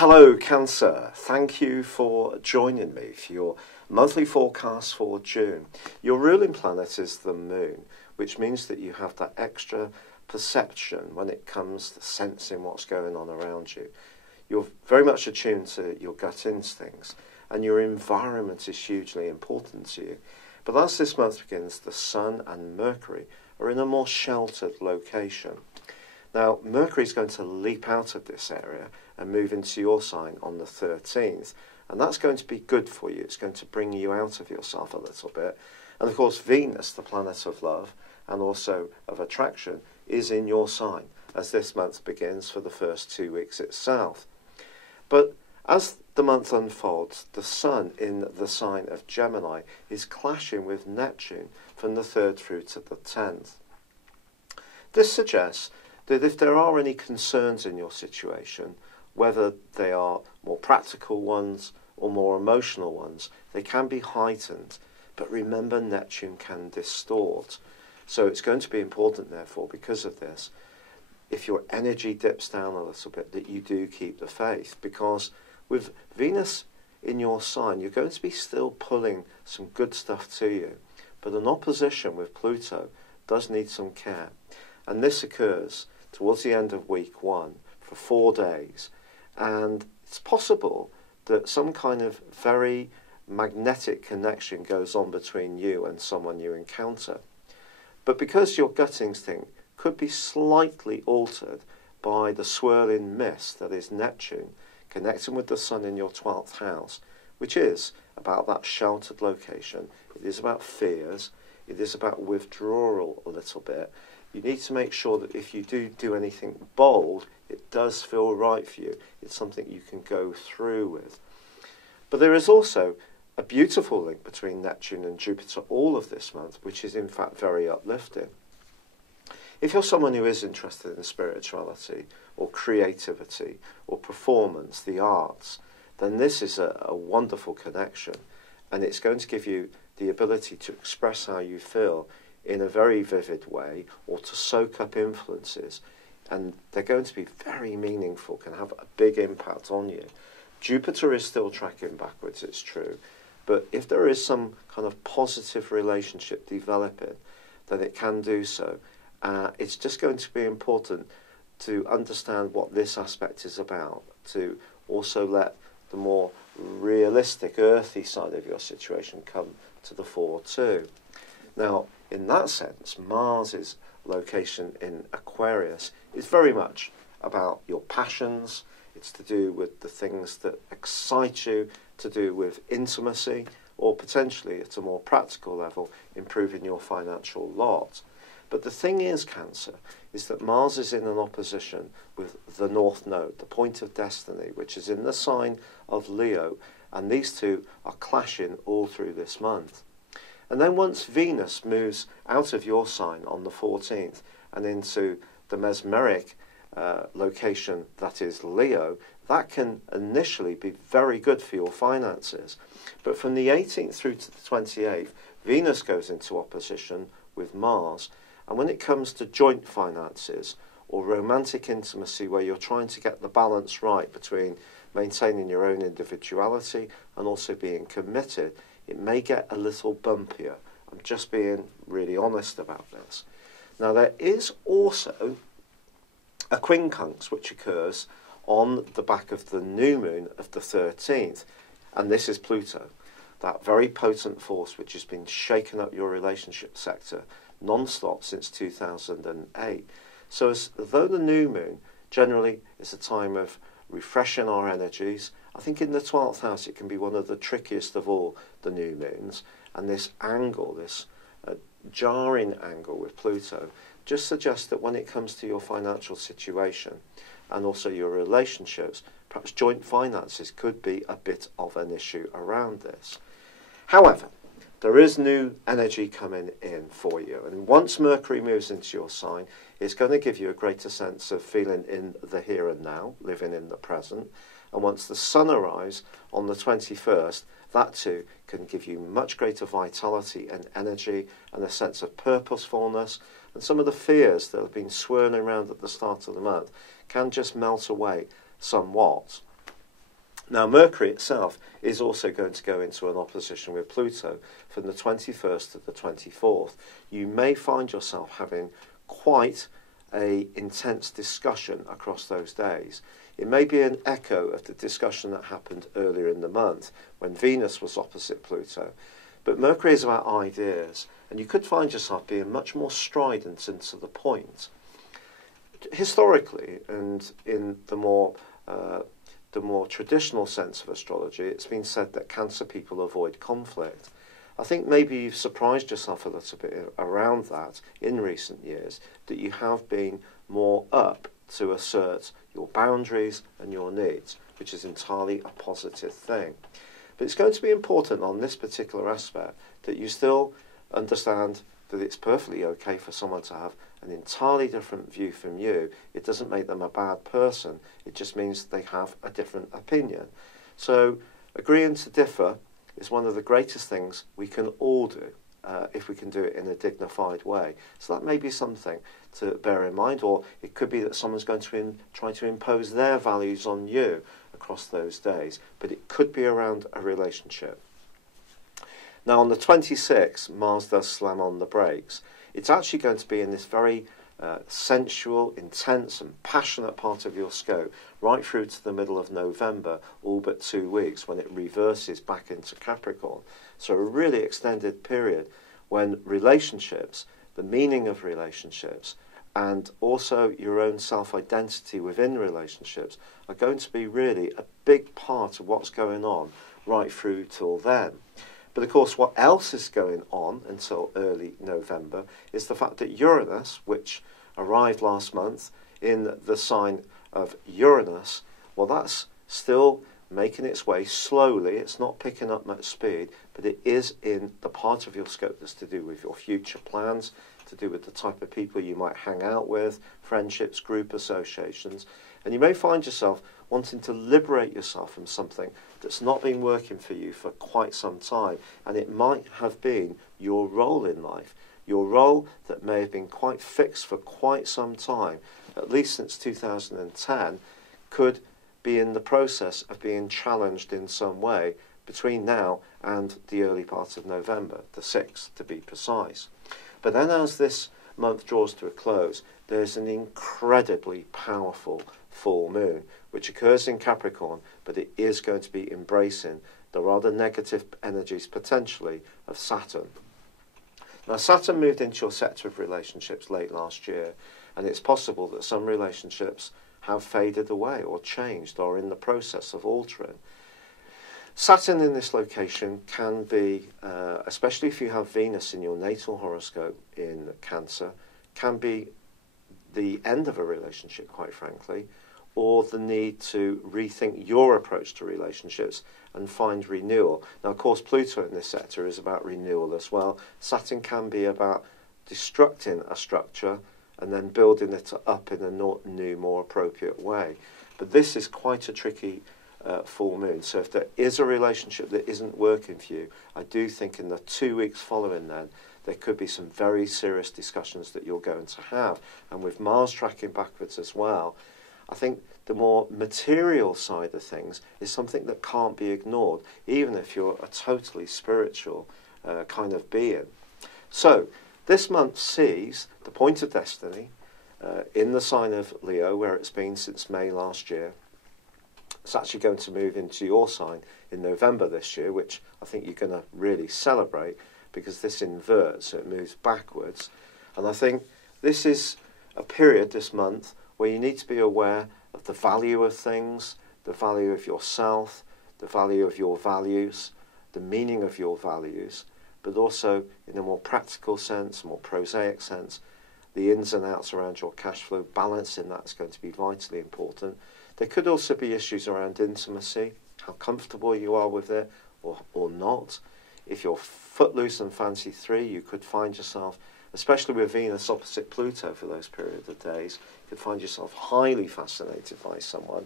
Hello Cancer, thank you for joining me for your monthly forecast for June. Your ruling planet is the Moon, which means that you have that extra perception when it comes to sensing what's going on around you. You're very much attuned to your gut instincts, and your environment is hugely important to you. But as this month begins, the Sun and Mercury are in a more sheltered location. Now, Mercury is going to leap out of this area and move into your sign on the 13th, and that's going to be good for you. It's going to bring you out of yourself a little bit. And of course, Venus, the planet of love and also of attraction, is in your sign as this month begins for the first 2 weeks itself. But as the month unfolds, the Sun in the sign of Gemini is clashing with Neptune from the 3rd through to the 10th. This suggests that if there are any concerns in your situation, whether they are more practical ones or more emotional ones, they can be heightened. But remember, Neptune can distort. So it's going to be important, therefore, because of this, if your energy dips down a little bit, that you do keep the faith. Because with Venus in your sign, you're going to be still pulling some good stuff to you. But an opposition with Pluto does need some care. And this occurs towards the end of week 1 for 4 days. And it's possible that some kind of very magnetic connection goes on between you and someone you encounter. But because your gut instinct could be slightly altered by the swirling mist that is Neptune connecting with the Sun in your 12th house, which is about that sheltered location, it is about fears, it is about withdrawal a little bit. You need to make sure that if you do anything bold, it does feel right for you. It's something you can go through with. But there is also a beautiful link between Neptune and Jupiter all of this month, which is in fact very uplifting. If you're someone who is interested in spirituality or creativity or performance, the arts, then this is a wonderful connection, and it's going to give you the ability to express how you feel in a very vivid way, or to soak up influences, and they're going to be very meaningful, can have a big impact on you. Jupiter is still tracking backwards, it's true, but if there is some kind of positive relationship developing, then it can do so. It's just going to be important to understand what this aspect is about, to also let the more realistic, earthy side of your situation come to the fore too. Now, in that sense, Mars's location in Aquarius is very much about your passions. It's to do with the things that excite you, to do with intimacy, or potentially at a more practical level, improving your financial lot. But the thing is, Cancer, is that Mars is in an opposition with the North Node, the point of destiny, which is in the sign of Leo, and these two are clashing all through this month. And then once Venus moves out of your sign on the 14th and into the mesmeric location that is Leo, that can initially be very good for your finances. But from the 18th through to the 28th, Venus goes into opposition with Mars. And when it comes to joint finances or romantic intimacy, where you're trying to get the balance right between maintaining your own individuality and also being committed, it may get a little bumpier. I'm just being really honest about this. Now, there is also a quincunx which occurs on the back of the new moon of the 13th, and this is Pluto, that very potent force which has been shaking up your relationship sector non-stop since 2008. So as though the new moon generally is a time of refreshing our energies, I think in the 12th house it can be one of the trickiest of all the new moons, and this angle, this jarring angle with Pluto, just suggests that when it comes to your financial situation and also your relationships, perhaps joint finances could be a bit of an issue around this. However, there is new energy coming in for you, and once Mercury moves into your sign, it's going to give you a greater sense of feeling in the here and now, living in the present. And once the Sun arrives on the 21st, that too can give you much greater vitality and energy and a sense of purposefulness, and some of the fears that have been swirling around at the start of the month can just melt away somewhat. Now, Mercury itself is also going to go into an opposition with Pluto from the 21st to the 24th. You may find yourself having quite an intense discussion across those days. It may be an echo of the discussion that happened earlier in the month when Venus was opposite Pluto. But Mercury is about ideas, and you could find yourself being much more strident and to the point. Historically, and in the more traditional sense of astrology, it's been said that Cancer people avoid conflict. I think maybe you've surprised yourself a little bit around that in recent years, that you have been more up to assert your boundaries and your needs, which is entirely a positive thing. But it's going to be important on this particular aspect that you still understand that it's perfectly okay for someone to have an entirely different view from you. It doesn't make them a bad person. It just means they have a different opinion. So agreeing to differ is one of the greatest things we can all do if we can do it in a dignified way. So that may be something to bear in mind, or it could be that someone's going to try to impose their values on you across those days, but it could be around a relationship. Now, on the 26th, Mars does slam on the brakes. It's actually going to be in this very sensual, intense and passionate part of your scope right through to the middle of November, all but 2 weeks, when it reverses back into Capricorn. So a really extended period when relationships, the meaning of relationships, and also your own self-identity within relationships are going to be really a big part of what's going on right through till then. But of course, what else is going on until early November is the fact that Uranus, which arrived last month in the sign of Uranus, well, that's still making its way slowly. It's not picking up much speed, but it is in the part of your scope that's to do with your future plans, to do with the type of people you might hang out with, friendships, group associations. And you may find yourself wanting to liberate yourself from something that's not been working for you for quite some time. And it might have been your role in life, your role that may have been quite fixed for quite some time, at least since 2010, could be in the process of being challenged in some way between now and the early part of November, the 6th to be precise. But then as this month draws to a close, there's an incredibly powerful full moon, which occurs in Capricorn, but it is going to be embracing the rather negative energies potentially of Saturn. Now, Saturn moved into your sector of relationships late last year, and it's possible that some relationships have faded away or changed or are in the process of altering. Saturn in this location can be, especially if you have Venus in your natal horoscope in Cancer, can be the end of a relationship, quite frankly, or the need to rethink your approach to relationships and find renewal. Now, of course, Pluto in this sector is about renewal as well. Saturn can be about destructing a structure and then building it up in a new, more appropriate way. But this is quite a tricky full moon. So if there is a relationship that isn't working for you, I do think in the 2 weeks following then, there could be some very serious discussions that you're going to have. And with Mars tracking backwards as well, I think the more material side of things is something that can't be ignored, even if you're a totally spiritual kind of being. So this month sees the point of destiny in the sign of Leo, where it's been since May last year. It's actually going to move into your sign in November this year, which I think you're going to really celebrate, because this inverts, so it moves backwards. And I think this is a period this month where you need to be aware of the value of things, the value of yourself, the value of your values, the meaning of your values, but also in a more practical sense, more prosaic sense, the ins and outs around your cash flow, balancing that's going to be vitally important. There could also be issues around intimacy, how comfortable you are with it or not. If you're footloose and fancy free, you could find yourself, especially with Venus opposite Pluto for those periods of days, you could find yourself highly fascinated by someone.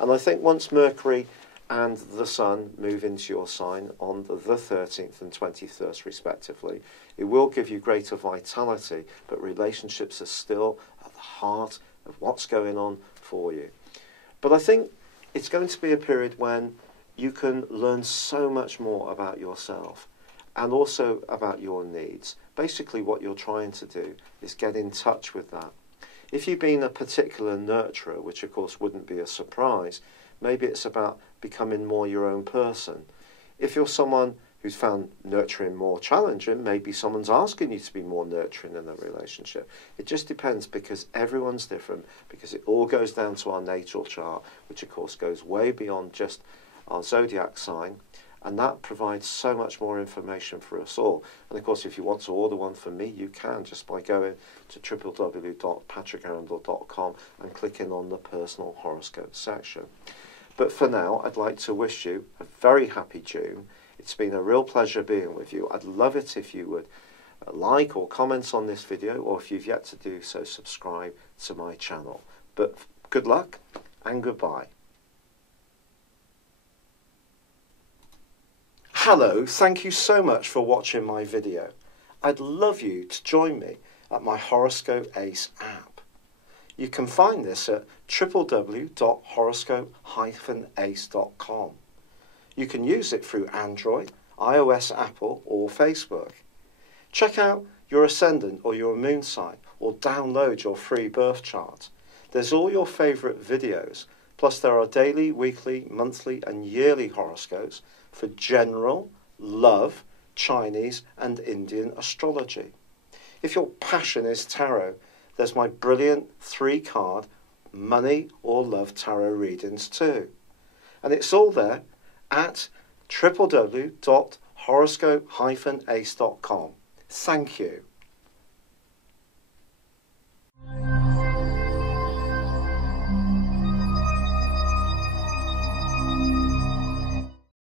And I think once Mercury and the Sun move into your sign on the 13th and 21st respectively, it will give you greater vitality, but relationships are still at the heart of what's going on for you. But I think it's going to be a period when you can learn so much more about yourself and also about your needs. Basically, what you're trying to do is get in touch with that. If you've been a particular nurturer, which of course wouldn't be a surprise, maybe it's about becoming more your own person. If you're someone who's found nurturing more challenging, maybe someone's asking you to be more nurturing in a relationship. It just depends, because everyone's different, because it all goes down to our natal chart, which of course goes way beyond just our zodiac sign, and that provides so much more information for us all. And of course, if you want to order one from me, you can just by going to www.patrickarundell.com and clicking on the personal horoscope section. But for now, I'd like to wish you a very happy June. It's been a real pleasure being with you. I'd love it if you would like or comment on this video, or if you've yet to do so, subscribe to my channel. But good luck and goodbye. Hello, thank you so much for watching my video. I'd love you to join me at my Horoscope Ace app. You can find this at www.horoscope-ace.com. You can use it through Android, iOS, Apple, or Facebook. Check out your ascendant or your moon sign, or download your free birth chart. There's all your favourite videos, plus there are daily, weekly, monthly and yearly horoscopes for general, love, Chinese and Indian astrology. If your passion is tarot, there's my brilliant 3-card money or love tarot readings too. And it's all there at www.horoscope-ace.com. Thank you.